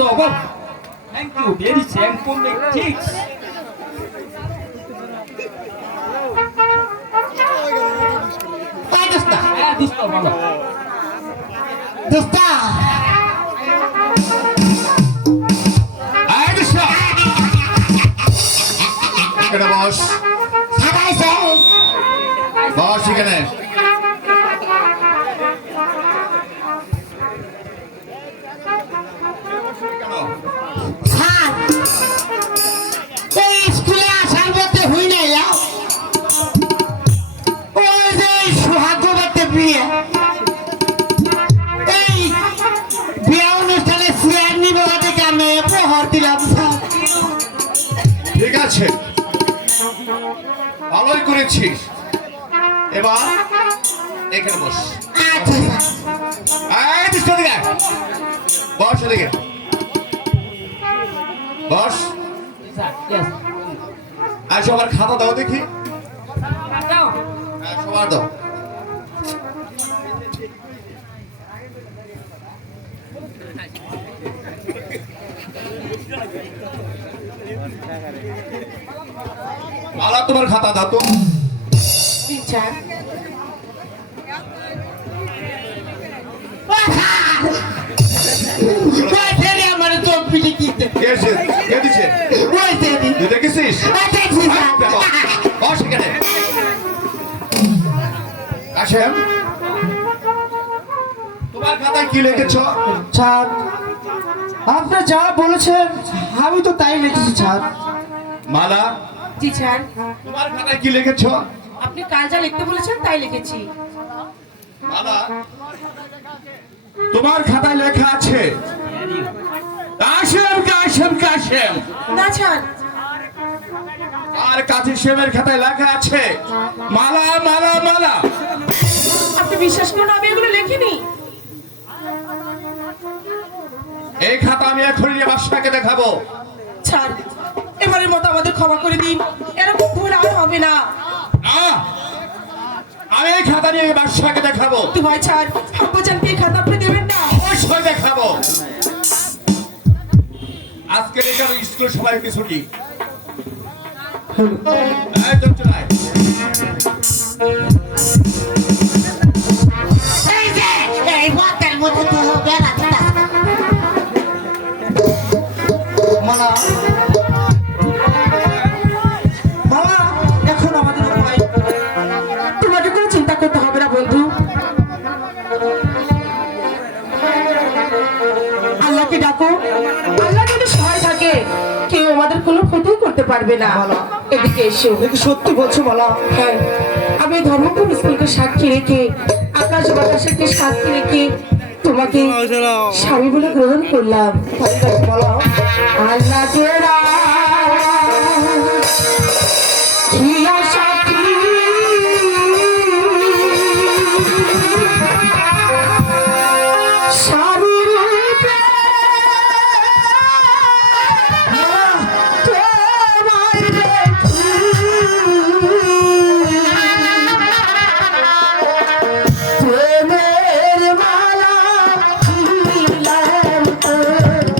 over. Thank you, very thankful kids. Dosta bolo. Dosta. Dosta. এখানে বস। সাবাইছে। বস এখানে। Sir, এই স্কুলে আসার মধ্যে হই নাই ওই যে সোহাগবতে বিয়ে এই বিয়ে অনুষ্ঠানে চেয়ার নিব দেখে আমি প্রহর দিলাম স্যার। ঠিক আছে, ভালোই করেছিস। এবার এখানে বস। আচ্ছা এই দুষ্ট দিকে বস, এদিকে বস। Yes. আর সবার খাতা দাও দেখি। Now. হ্যাঁ, সবার দাও। মালা, তোমার খাতা দাও তো। টিচার আমার তো পিঠে কিনতে কে এসে- কে দিছে? ওই দেবী তুই দেখেছিস? বস এখানে। কাশেম, তোমার খাতায় কি লিখেছ? স্যার, আপনি যা বলেছেন আমি তো তাই লিখেছি স্যার। মালা, টিচার, তোমার খাতায় কি লিখেছ? আপনি কাল যা লিখতে বলেছেন তাই লিখেছি। মালা, তোমার খাতায় লেখা আছে কাশেম কাশেম কাশেম। না স্যার, আর কাশেমের খাতায় লেখা আছে মালা মালা মালা। আপনি বিশ্বাস করুন আমি এগুলো লিখিনি। এই খাতা আমি এখন নিয়ে বাদশাকে দেখাবো। স্যার, এবারের মতো আমাদের ক্ষমা করে দিন, এরকম ভুল আর হবে না। না, আমি এই খাতা নিয়ে বাদশাকে দেখাবো। তোমায় স্যার, আব্বাজানকে এই খাতা আপনি দেবেন না। অবশ্যই দেখাবো। আজকের এই কারণে স্কুল সবাই ছুটি। এই তো চল আয়। এই যে এই বাতের মধ্যে তো বেড়াতে মালা, মালা, এখন আমাদের উপায় তোমাকে কোনো চিন্তা করতে হবে না বন্ধু। আল্লাহকে ডাকো, আল্লাহ যদি সহায় থাকে কেউ আমাদের কোনো ক্ষতি করতে পারবে না। এদিকে এসো। দেখি সত্যি বলছো মালা। হ্যাঁ, আমি ধর্মপুর স্কুলকে সাক্ষী রেখে আকাশ বাতাসকে সাক্ষী রেখে তোমাকে স্বামী বলে গ্রহণ করলাম। মালা, আল্লাহকে রাখিয়া সাক্ষী স্বামীর রূপে তোমায় দেখি। প্রেমের মালা দিলাম তোমায়।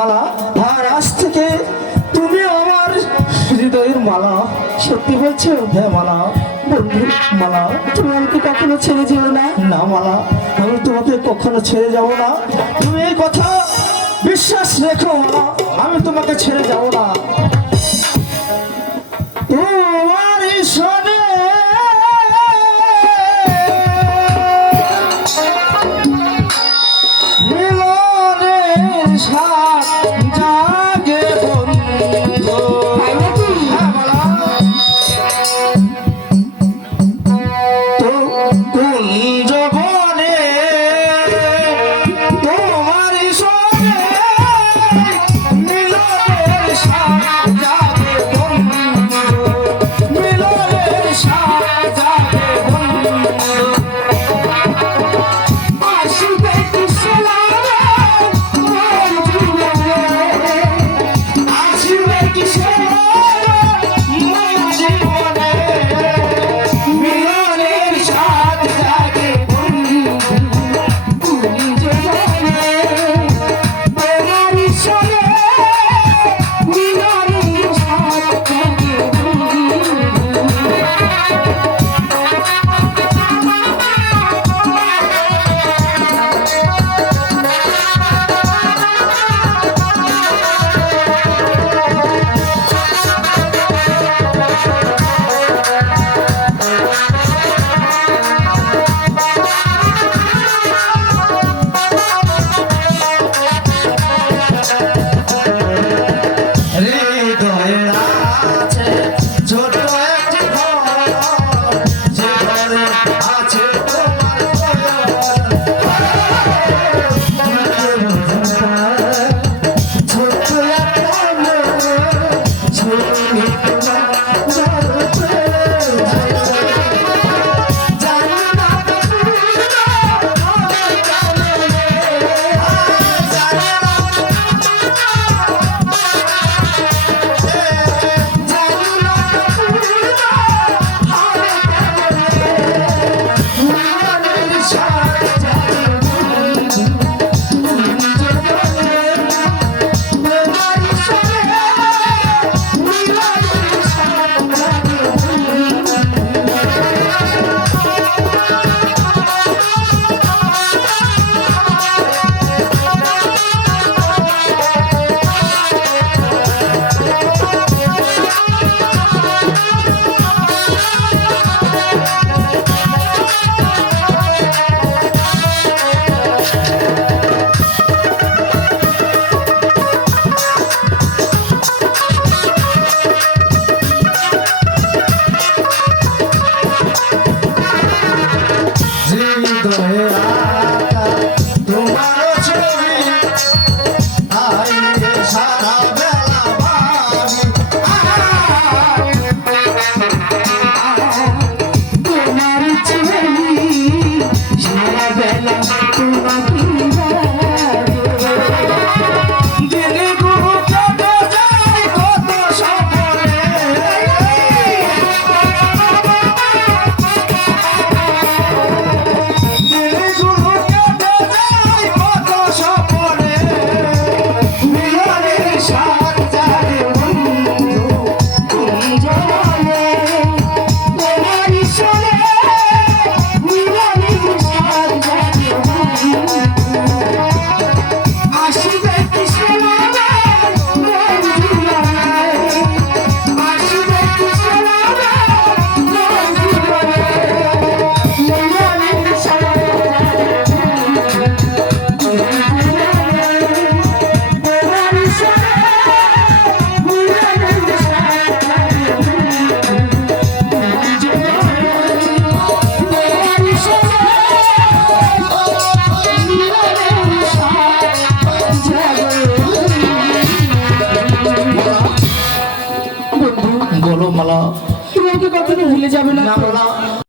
মালা, আর আজ থেকে তুমি আমার হৃদয়ের মালা। সত্যি বলছো? হ্যাঁ মালা। বন্ধু, মালা, তুমি আমাকে কখনো ছেড়ে যেও না। না মালা, আমি তোমাকে কখনো ছেড়ে যাব না। তুমি এই কথা বিশ্বাস রেখো মালা, আমি তোমাকে ছেড়ে যাব না। তোমার সনে মিলনের সাথ জাগে বন্ধু। তাই নাকি? হ্যাঁ মালা। তো কুঞ্জ বনে তোমার সনে মিলনের সাথ জাগে বন্ধু, মিলনের সাথ জাগে বন্ধু। আসবে কি সোনারে মন জুড়ে, আসবে কি সোনারে মন জীবনে, মিলনের সাথ জাগে বন্ধু। কুঞ্জ বনে তোমার সনে মিলনের সাথ জাগে বন্ধু। হৃদয়ে আছে ছোট একটি ঘর, যে ঘরে আছে তোমার ছোট একটা হৃদয়ে আঁকা তোমার ছবি, আইয়ে সারা বেলা ভাবি। তোমার ছবি সারা বেলা তোমাকে দিনগুলো কেটে যায় কত স্বপ্নে, দিনগুলো কেটে যায় কত স্বপ্নে, মিলনের সাথ জাগে বন্ধু। কুঞ্জ বনে তোমার সনে মিলনের সাথ জাগে বন্ধু। আসবে কি সোনারে মন জুড়ে, আসবে কি সোনারে মন জুড়ে, মিলনের সাথ জাগে বন্ধু। তোমার সনে মিলনের সাথ জাগে বন্ধু। কুঞ্জ বনে তোমার সনে মিলনের সাথ জাগে বন্ধু। বলো মালা। তুমি আমাকে কখনো ভুলে যাবে না না তো? মালা।